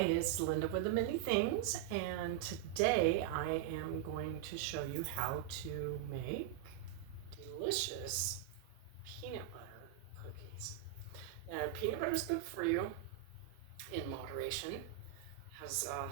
It's Linda with the Many Things, and today I am going to show you how to make delicious peanut butter cookies. Now, peanut butter is good for you in moderation. Has a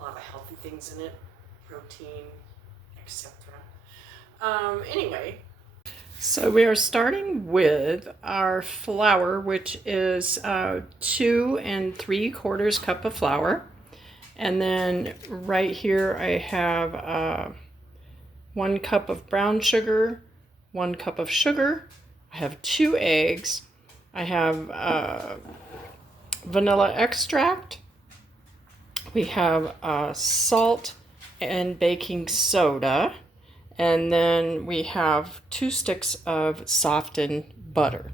lot of healthy things in it, protein, etc. Anyway, so we are starting with our flour, which is 2 3/4 cup of flour. And then right here I have 1 cup of brown sugar, 1 cup of sugar. I have 2 eggs. I have vanilla extract. We have salt and baking soda. And then we have 2 sticks of softened butter.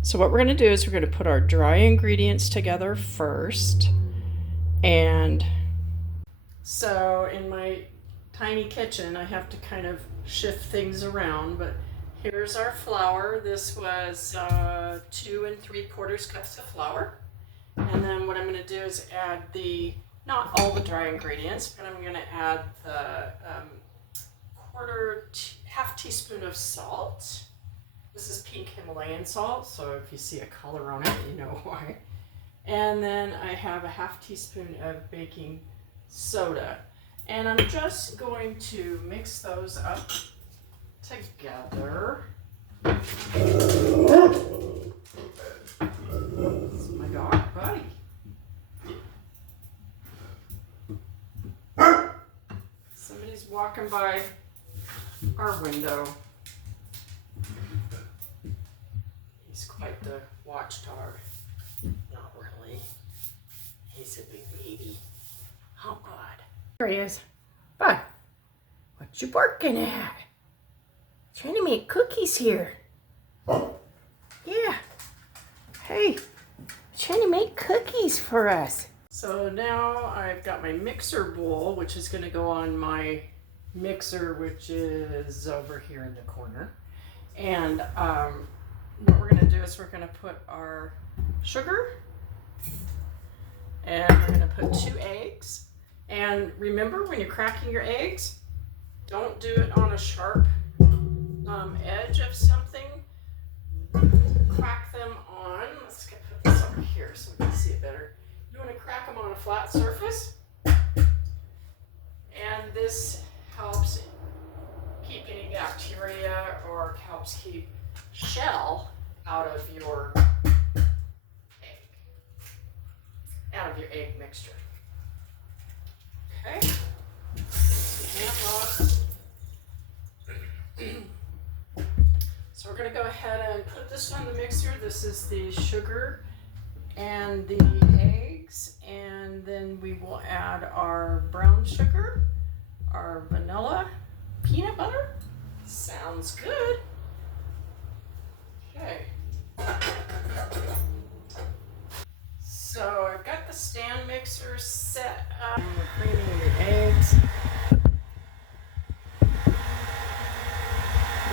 So what we're going to do is we're going to put our dry ingredients together first. And so in my tiny kitchen, I have to kind of shift things around. But here's our flour. This was 2 3/4 cups of flour. And then what I'm going to do is add not all the dry ingredients, but I'm going to add the half teaspoon of salt. This is pink Himalayan salt, so if you see a color on it, you know why. And then I have a half teaspoon of baking soda. And I'm just going to mix those up together. It's my dog, Buddy. Somebody's walking by our window. He's quite the watchdog. Not really. He's a big baby. Oh God. There he is. Bud, what you working at? Trying to make cookies here. Yeah. Hey, trying to make cookies for us. So now I've got my mixer bowl, which is going to go on my mixer, which is over here in the corner. And what we're going to do is we're going to put our sugar, and we're going to put 2 eggs. And remember, when you're cracking your eggs, don't do it on a sharp edge of something. Crack them on, let's put this over here so we can see it better. You want to crack them on a flat surface, and this helps keep any bacteria or helps keep shell out of your egg mixture. Okay. So we're going to go ahead and put this on the mixer. This is the sugar and the eggs, and then we will add our brown sugar, our vanilla, peanut butter. Sounds good. Okay. So I've got the stand mixer set up. We're creaming the eggs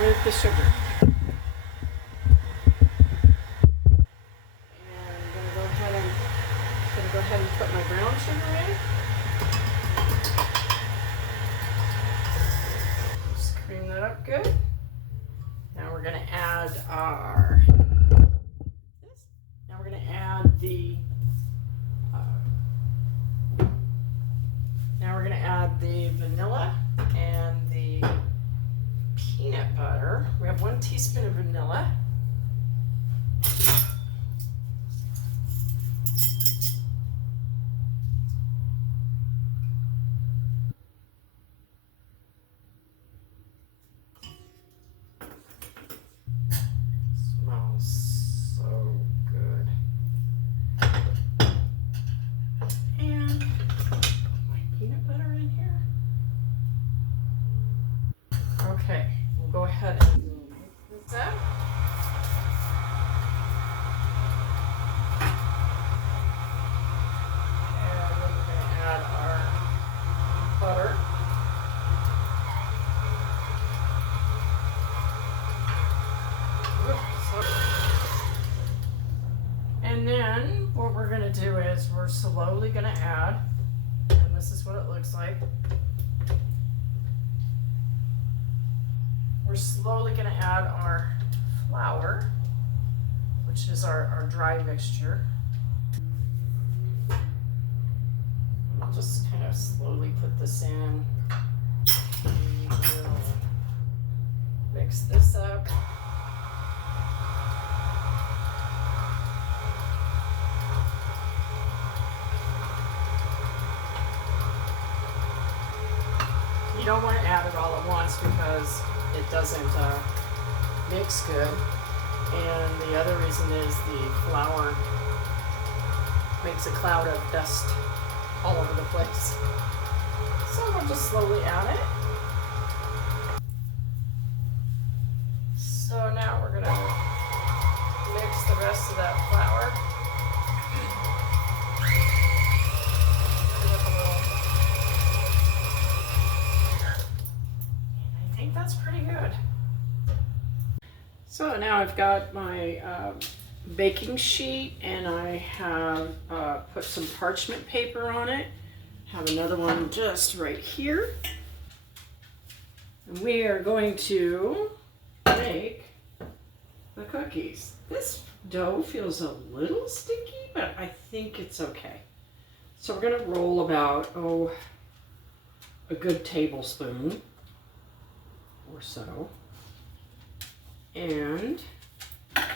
with the sugar. Go ahead and put my brown sugar in. Just cream that up good. Now we're going to add the vanilla and the peanut butter. We have 1 teaspoon of vanilla. Smells so good. And put my peanut butter in here. Okay, we'll go ahead and mix this up. And then we're going to add our butter. And then what we're going to to do is we're slowly going to add, and this is what it looks like. We're slowly going to add our flour, which is our dry mixture. I'll just kind of slowly put this in. And we'll mix this up. You don't want to add it all at once because it doesn't mix good. And the other reason is the flour makes a cloud of dust all over the place. So we'll just slowly add it. So now we're gonna mix the rest of that flour. I think that's pretty good. So now I've got my baking sheet, and I have put some parchment paper on it. Have another one just right here. And we are going to make the cookies. This dough feels a little sticky, but I think it's okay. So we're gonna roll about, a good tablespoon or so. And I'm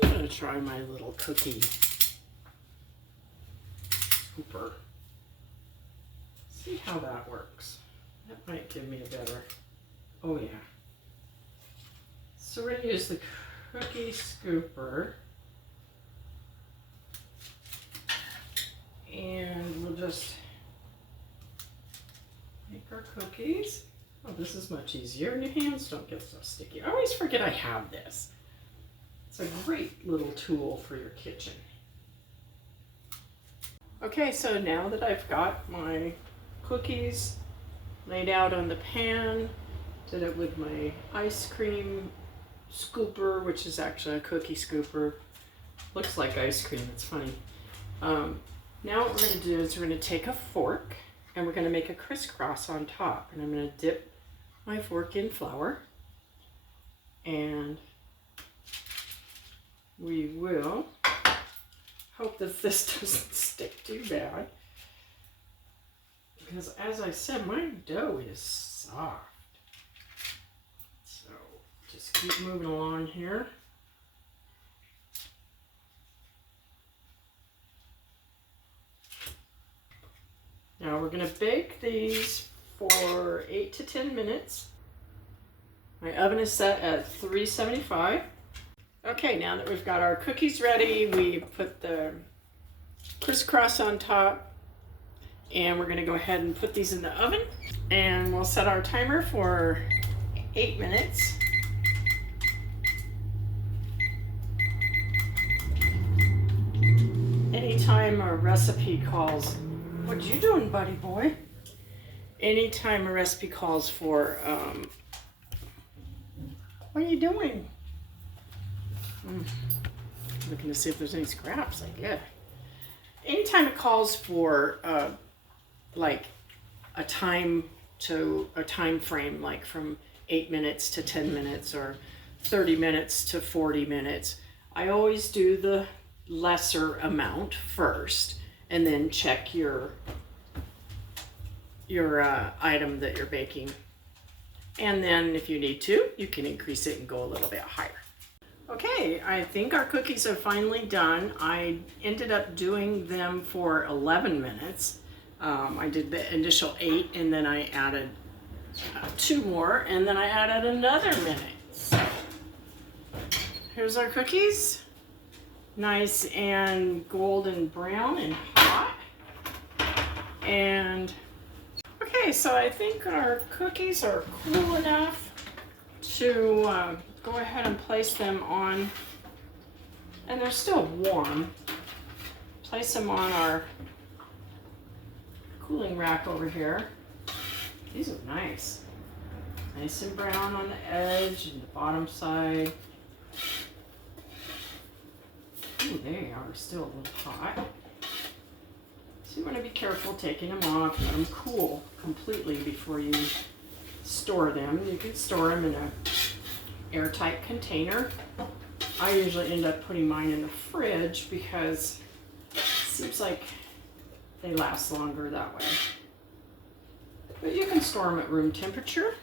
gonna try my little cookie scooper. See how that works. That might give me a better, oh yeah. So we're gonna use the cookie scooper. And we'll just make our cookies. Oh, this is much easier. Your hands don't get so sticky. I always forget I have this. It's a great little tool for your kitchen. Okay, so now that I've got my cookies laid out on the pan, did it with my ice cream scooper, which is actually a cookie scooper. Looks like ice cream, it's funny. Now what we're going to do is we're going to take a fork and we're going to make a crisscross on top. And I'm going to dip my fork in flour, and we will hope that this doesn't stick too bad, because as I said, my dough is soft. So just keep moving along here. Now we're going to bake these for 8 to 10 minutes. My oven is set at 375. Okay, now that we've got our cookies ready, we put the crisscross on top, and we're going to go ahead and put these in the oven, and we'll set our timer for 8 minutes. Anytime a recipe calls, what you doing, buddy boy? Anytime a recipe calls for, what are you doing? Looking to see if there's any scraps, I guess. Anytime it calls for, like a time frame, like from 8 minutes to 10 minutes or 30 minutes to 40 minutes, I always do the lesser amount first, and then check your item that you're baking. And then if you need to, you can increase it and go a little bit higher. Okay, I think our cookies are finally done. I ended up doing them for 11 minutes. I did the initial 8, and then I added 2 more, and then I added another minute. So here's our cookies. Nice and golden brown and hot. And okay, so I think our cookies are cool enough to go ahead and place them on, and they're still warm. Place them on our cooling rack over here. These are nice. Nice and brown on the edge and the bottom side. Ooh, they are still a little hot. So you want to be careful taking them off and let them cool completely before you store them. You can store them in an airtight container. I usually end up putting mine in the fridge because it seems like they last longer that way. But you can store them at room temperature.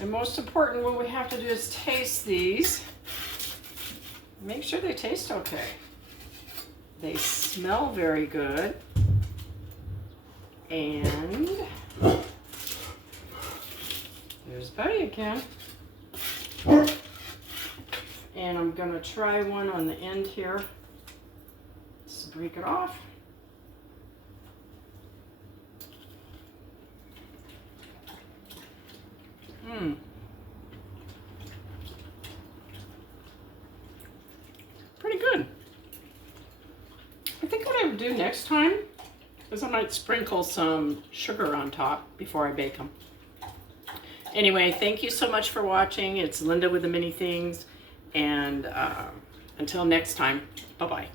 And most important, what we have to do is taste these. Make sure they taste okay. They smell very good. And there's Buddy again. And I'm going to try one on the end here. Just break it off. Pretty good. I think what I would do next time is I might sprinkle some sugar on top before I bake them. Anyway, thank you so much for watching. It's Linda with the Mini Things. And until next time, bye-bye.